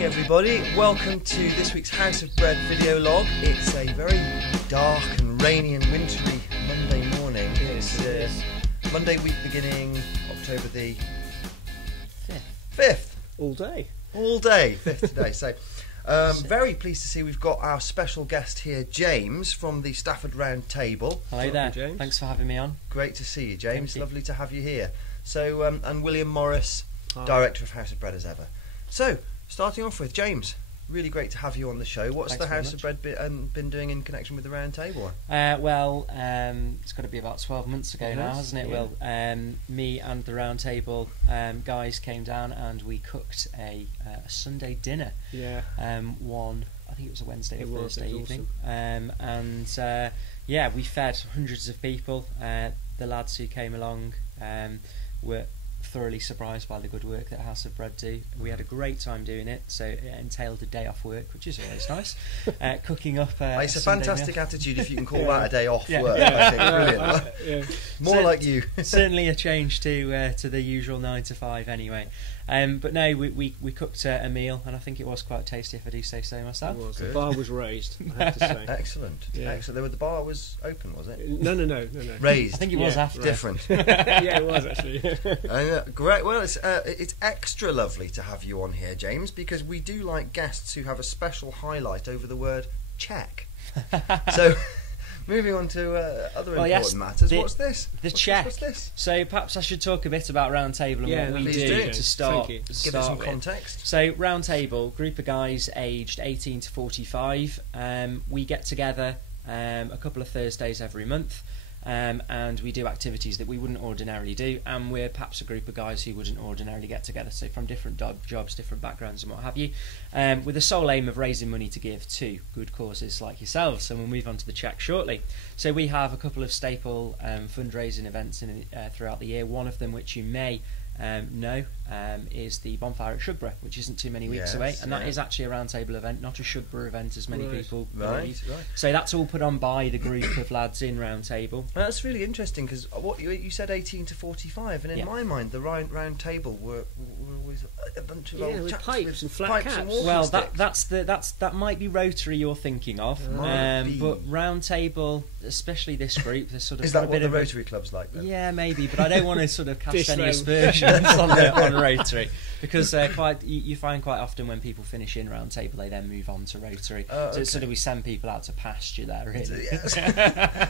morning, everybody. Welcome to this week's House of Bread video log. It's a very dark and rainy and wintry Monday morning. It's Monday week beginning October the 5th. All day. All day, 5th today. So, very pleased to see we've got our special guest here, James, from the Stafford Round Table. Hi there, James. Thanks for having me on. Great to see you, James. Thank you. Lovely to have you here. So, and William Morris, Hi. Director of House of Bread as ever. So, starting off with James, really great to have you on the show. What's Thanks the very House of Bread been doing in connection with the Round Table? It's got to be about 12 months ago now, hasn't it, yeah. Will? Me and the Round Table guys came down and we cooked a Sunday dinner. Yeah. I think it was a Wednesday or Thursday evening. Awesome. We fed hundreds of people. The lads who came along were thoroughly surprised by the good work that House of Bread do. We had a great time doing it, so it entailed a day off work, which is always nice. Cooking up It's a Sunday fantastic meal. attitude if you can call that a day off Yeah. work. I think. Brilliant. More like you. Certainly a change to the usual 9 to 5 anyway. But no, we cooked a meal, and I think it was quite tasty, if I do say so myself. It was. Good. The bar was raised, I have to say. Excellent. Yeah. Excellent. The bar was open, was it? No. Raised. I think it was Yeah, after. Different. Yeah, it was actually. Great. Well, it's extra lovely to have you on here, James, because we do like guests who have a special highlight over the word check. So, moving on to other important matters. What's this? What's this? So perhaps I should talk a bit about Round Table and what we please do do. to start. Thank you. Give us some context. So Round Table, group of guys aged 18 to 45. We get together a couple of Thursdays every month. And we do activities that we wouldn't ordinarily do, and we're perhaps a group of guys who wouldn't ordinarily get together, so from different jobs, different backgrounds and what have you, with the sole aim of raising money to give to good causes like yourselves, and we'll move on to the check shortly. So we have a couple of staple fundraising events throughout the year. One of them, which you may know, is the bonfire at Shugborough, which isn't too many weeks away, and that is actually a Round Table event, not a Shugborough event as many people believe. Right. So that's all put on by the group of lads in Round Table. That's really interesting, because what you said 18 to 45, and in my mind the round table were always a bunch of old with chaps pipes with and flat pipes caps. and walking Well, sticks. that might be Rotary you're thinking of, Might be. but Round Table, especially this group, there's sort of Is got that a what bit the of Rotary club's like then? Yeah, maybe, but I don't want to sort of cast Dish any them. aspersions on Rotary, because you find quite often when people finish in Round Table, they then move on to Rotary. So it's sort of we send people out to pasture there, really. Yes.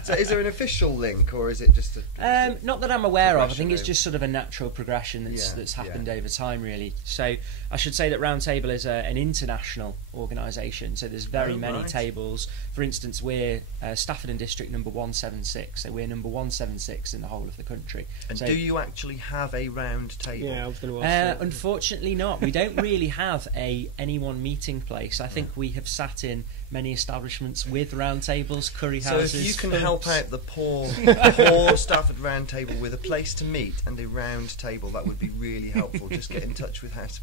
So is there an official link, or is it just a... Not that I'm aware of. I think it's progression just sort of a natural progression that's happened over time, really. So I should say that Round Table is an international organisation. So there's very many tables. For instance, we're Stafford and District number 176. So we're number 176 in the whole of the country. And so, do you actually have a round table? Yeah, I was going to ask. Unfortunately not. We don't really have any one meeting place. I think we have sat in many establishments with round tables, curry houses. So if you can help out the poor Stafford Round Table with a place to meet and a round table, that would be really helpful. Just get in touch with House.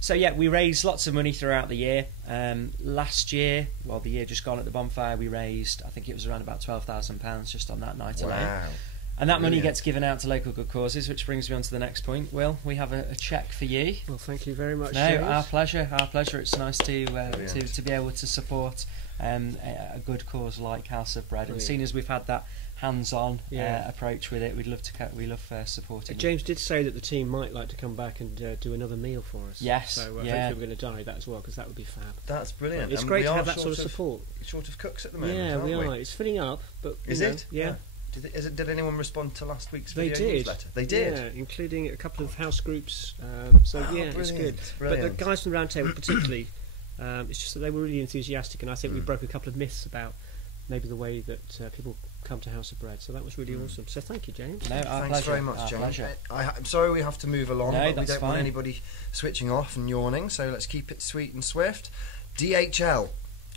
So yeah, we raise lots of money throughout the year. Last year, the year just gone at the bonfire, we raised, I think it was around about £12,000 just on that night alone. And that money gets given out to local good causes, which brings me on to the next point. Will, we have a cheque for you. Well, thank you very much. No, James. our pleasure. It's nice to be able to support a good cause like House of Bread. And seeing as we've had that hands-on approach with it, we love supporting. James did say that the team might like to come back and do another meal for us. Yes. So hopefully we're going to donate that as well, because that would be fab. That's brilliant. It's great to have that sort of support. Short of cooks at the moment. Yeah, aren't we are. It's filling up, but is it? Yeah. Did anyone respond to last week's They video did. newsletter? They did. Yeah, including a couple of house groups. It's good. Brilliant. But the guys from the Round Table particularly, it's just that they were really enthusiastic, and I think we broke a couple of myths about maybe the way that people come to House of Bread. So that was really awesome. So thank you, James. No, our Thanks pleasure. very much, Our James. pleasure. I'm sorry we have to move along, No, but we that's don't want fine. anybody switching off and yawning, so let's keep it sweet and swift. DHL,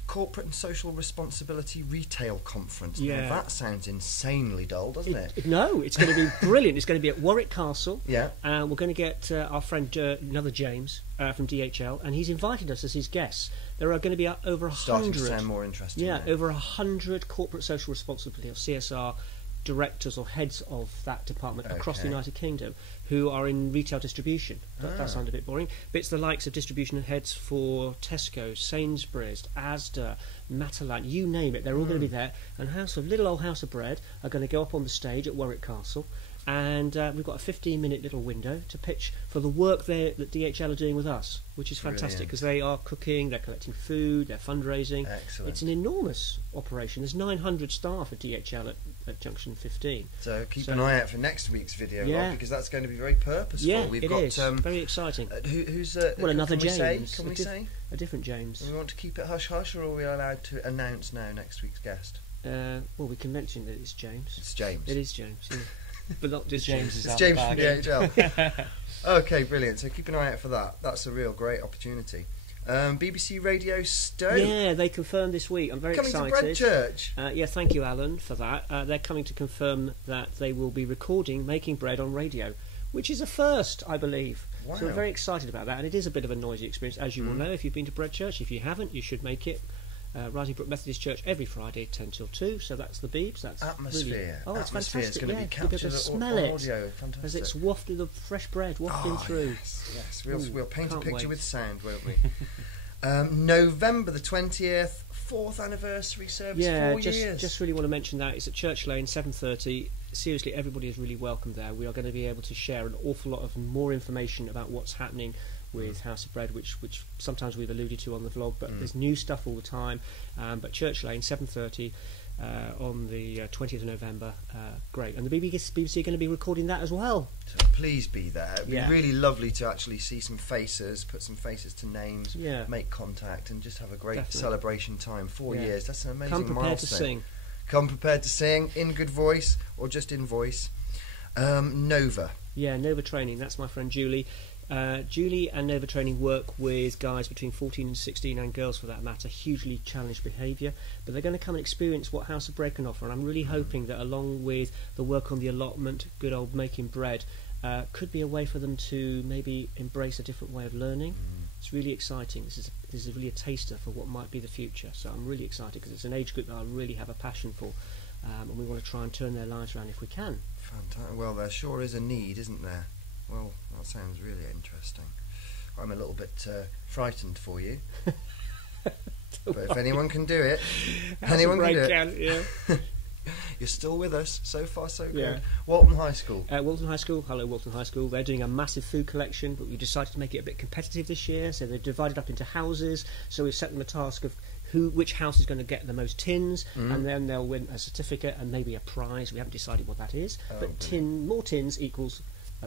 Corporate and Social Responsibility Retail Conference. Yeah. Now, that sounds insanely dull, doesn't it? No, it's going to be brilliant. It's going to be at Warwick Castle. Yeah. We're going to get our friend, another James, from DHL, and he's invited us as his guests. There are going to be over 100. Starting to sound more interesting. Yeah, now. over 100 corporate social responsibility or CSR directors or heads of that department across the Okay. United Kingdom who are in retail distribution. That sounds a bit boring, but it's the likes of distribution heads for Tesco, Sainsbury's, Asda, Matalan, you name it. They're all going to be there, and little old House of Bread are going to go up on the stage at Warwick Castle, and we've got a 15-minute little window to pitch for the work that DHL are doing with us, which is fantastic, because they are cooking, they're collecting food, they're fundraising. Excellent. It's an enormous operation. There's 900 staff at DHL at Junction 15. So keep an eye out for next week's video, Yeah. Rob, because that's going to be very purposeful. Yeah, We've it got is. Very exciting. who's Another can we say? James. Can we say? A different James. Do we want to keep it hush hush, or are we allowed to announce now next week's guest? Well, we can mention that it's James. It's James. It is James, yeah. But not just James James. is It's out James the from bag. DHL. Okay, brilliant. So keep an eye out for that. That's a real great opportunity. BBC Radio Stoke. Yeah, they confirmed this week. I'm very Coming excited. to Bread Church. Yeah, thank you, Alan, for that. They're coming to confirm that they will be recording Making Bread on radio, which is a first, I believe. Wow. So we're very excited about that, and it is a bit of a noisy experience, as you will know if you've been to Bread Church. If you haven't, you should make it. Rising Brook Methodist Church every Friday, 10 till 2. So that's the Beebs. That's Atmosphere. Really, it's Atmosphere. fantastic. It's going to be You'll captured able to on smell it audio. Fantastic. as it's wafted the fresh bread wafting through. Yes. Ooh, We'll paint a can't picture wait. with sound, won't we? November the 20th, 4th anniversary service. Yeah, 4 years. just really want to mention that it's at Church Lane, 7:30. Seriously, everybody is really welcome there. We are going to be able to share an awful lot of more information about what's happening with House of Bread, which sometimes we've alluded to on the vlog, but there's new stuff all the time. But Church Lane, 7:30 on the 20th of November. Great. And the BBC are going to be recording that as well. So please be there. It'd be Yeah. really lovely to actually see some faces, put some faces to names, Yeah. make contact, and just have a great Definitely. celebration time. 4 Yeah. years. That's an amazing Come prepared milestone. to sing. Come prepared to sing in good voice or just in voice. Nova. Yeah, Nova Training. That's my friend Julie. Julie and Nova Training work with guys between 14 and 16, and girls for that matter, hugely challenged behaviour, but they're going to come and experience what House of Bread can offer, and I'm really hoping that along with the work on the allotment, good old Making Bread, could be a way for them to maybe embrace a different way of learning. It's really exciting. This is really a taster for what might be the future, so I'm really excited because it's an age group that I really have a passion for, and we want to try and turn their lives around if we can. Fantastic. Well, there sure is a need, isn't there? Well, that sounds really interesting. I'm a little bit frightened for you. But if anyone can do it, anyone can do it. Yeah. You're still with us. So far, so good. Yeah. Walton High School. Walton High School, hello Walton High School. They're doing a massive food collection, but we decided to make it a bit competitive this year. So they've divided up into houses. So we've set them a task of which house is going to get the most tins, and then they'll win a certificate and maybe a prize. We haven't decided what that is, but more tins equals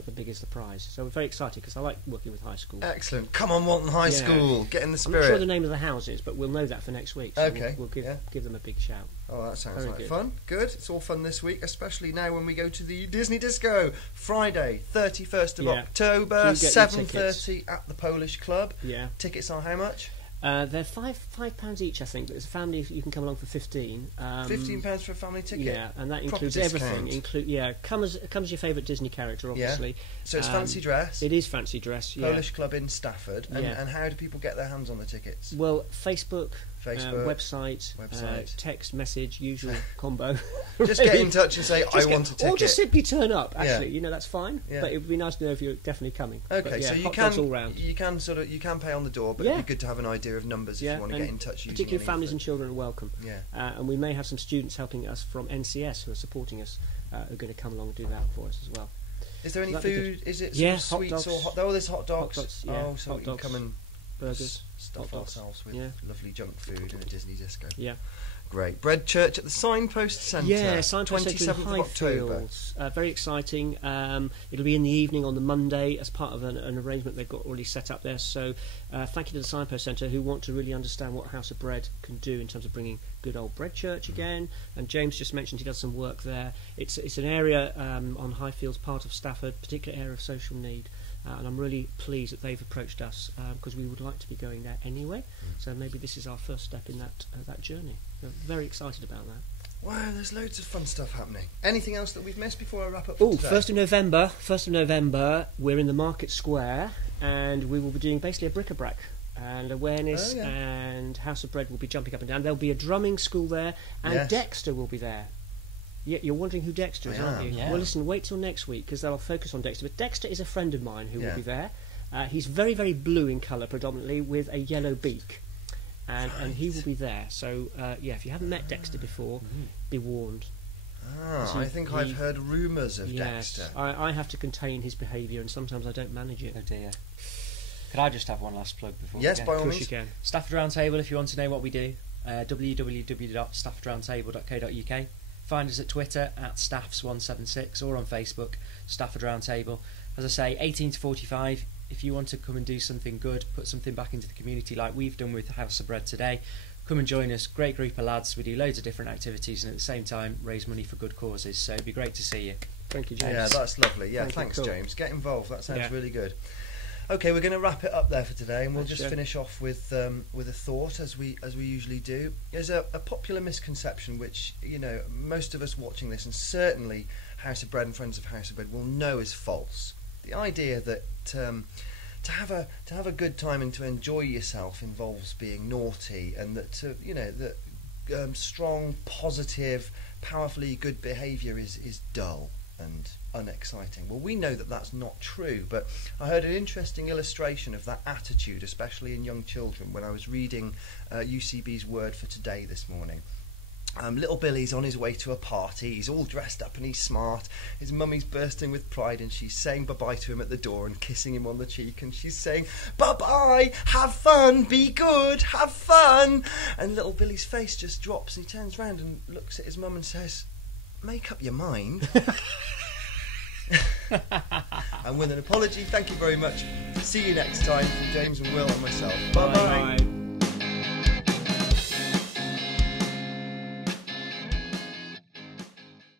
the bigger the prize. So we're very excited because I like working with high school. Excellent. Come on, Walton High Yeah. School. Get in the I'm spirit. not sure the name of the houses, but we'll know that for next week. So Okay, we'll give yeah. them a big shout. Oh, that sounds Very like good. fun. Good. It's all fun this week, especially now when we go to the Disney Disco. Friday, 31st of Yeah. October, Do get your 7:30 at the Polish Club. Yeah. Tickets are how much? They're £5 each, I think. But as a family, you can come along for 15. £15 for a family ticket. Yeah, and that Proper includes discount. everything. Come as your favourite Disney character, obviously. So it's fancy dress. It is fancy dress. Yeah. Polish Club in Stafford. And, Yeah. and how do people get their hands on the tickets? Well, Facebook, website. text message, usual combo. Just get in touch and say, I want a ticket. Or just simply turn up. Yeah. Actually, that's fine. Yeah. But it would be nice to know if you're definitely coming. Okay, But, yeah, so you hot dogs all can round. you can pay on the door, but Yeah. it'd be good to have an idea of numbers if you want to get in touch. Using Particularly any families of and children are welcome. Yeah. And we may have some students helping us from NCS who are supporting us, who are going to come along and do that for us as well. Is there any That'd be food? Is it Yeah, sort of hot sweets or dogs. hot? Oh, there's hot dogs. Hot dogs, yeah, Oh, so hot we can dogs, come and burgers, stuff hot dogs. ourselves with Yeah. lovely junk food in a Disney disco. Yeah. Great. Bread Church at the Signpost Centre. Yeah, Signpost Centre in 27th of October. Highfields. Very exciting. It'll be in the evening on the Monday as part of an arrangement they've got already set up there. So thank you to the Signpost Centre who want to really understand what House of Bread can do in terms of bringing good old Bread Church again. And James just mentioned he does some work there. It's an area on Highfields, part of Stafford, particular area of social need. And I'm really pleased that they've approached us because we would like to be going there anyway. So maybe this is our first step in that journey. So very excited about that. Wow, there's loads of fun stuff happening. Anything else that we've missed before I wrap up for Oh, today? 1st of November, we're in the Market Square, and we will be doing basically a bric-a-brac and awareness, Oh, yeah. and House of Bread will be jumping up and down. There'll be a drumming school there, and Yes. Dexter will be there. Yeah, you're wondering who Dexter is, I aren't am. you? Yeah. Well, listen, wait till next week because they'll focus on Dexter. But Dexter is a friend of mine who Yeah. will be there. He's very, very blue in colour, predominantly, with a yellow beak. And he will be there. So, if you haven't met Dexter before, be warned. So I think I've heard rumours of Yes, Dexter. I have to contain his behaviour, and sometimes I don't manage it. Oh dear. Could I just have one last plug before Yes, we go? by all Of course you means. can. Stafford Roundtable, if you want to know what we do, www.staffordroundtable.co.uk. Find us at Twitter at Staffs176 or on Facebook, Stafford Roundtable. As I say, 18 to 45. If you want to come and do something good, put something back into the community like we've done with House of Bread today, come and join us. Great group of lads. We do loads of different activities and at the same time raise money for good causes. So it'd be great to see you. Thank you, James. Yeah, that's lovely. Yeah, Thank you, thanks, cool. James. Get involved. That sounds Yeah. really good. Okay, we're going to wrap it up there for today, and we'll Thanks, just Joe. finish off with a thought, as we usually do. There's a popular misconception which most of us watching this, and certainly House of Bread and Friends of House of Bread, will know is false. The idea that to have a good time and to enjoy yourself involves being naughty, and that strong, positive, powerfully good behaviour is dull and unexciting. Well, we know that that's not true, but I heard an interesting illustration of that attitude, especially in young children, when I was reading UCB's Word for Today this morning. Little Billy's on his way to a party. He's all dressed up and he's smart. His mummy's bursting with pride and she's saying bye-bye to him at the door and kissing him on the cheek, and she's saying, "Bye-bye, have fun, be good, have fun." And little Billy's face just drops and he turns round and looks at his mum and says, "Make up your mind." And with an apology, thank you very much. See you next time from James and Will and myself. Bye-bye. Bye.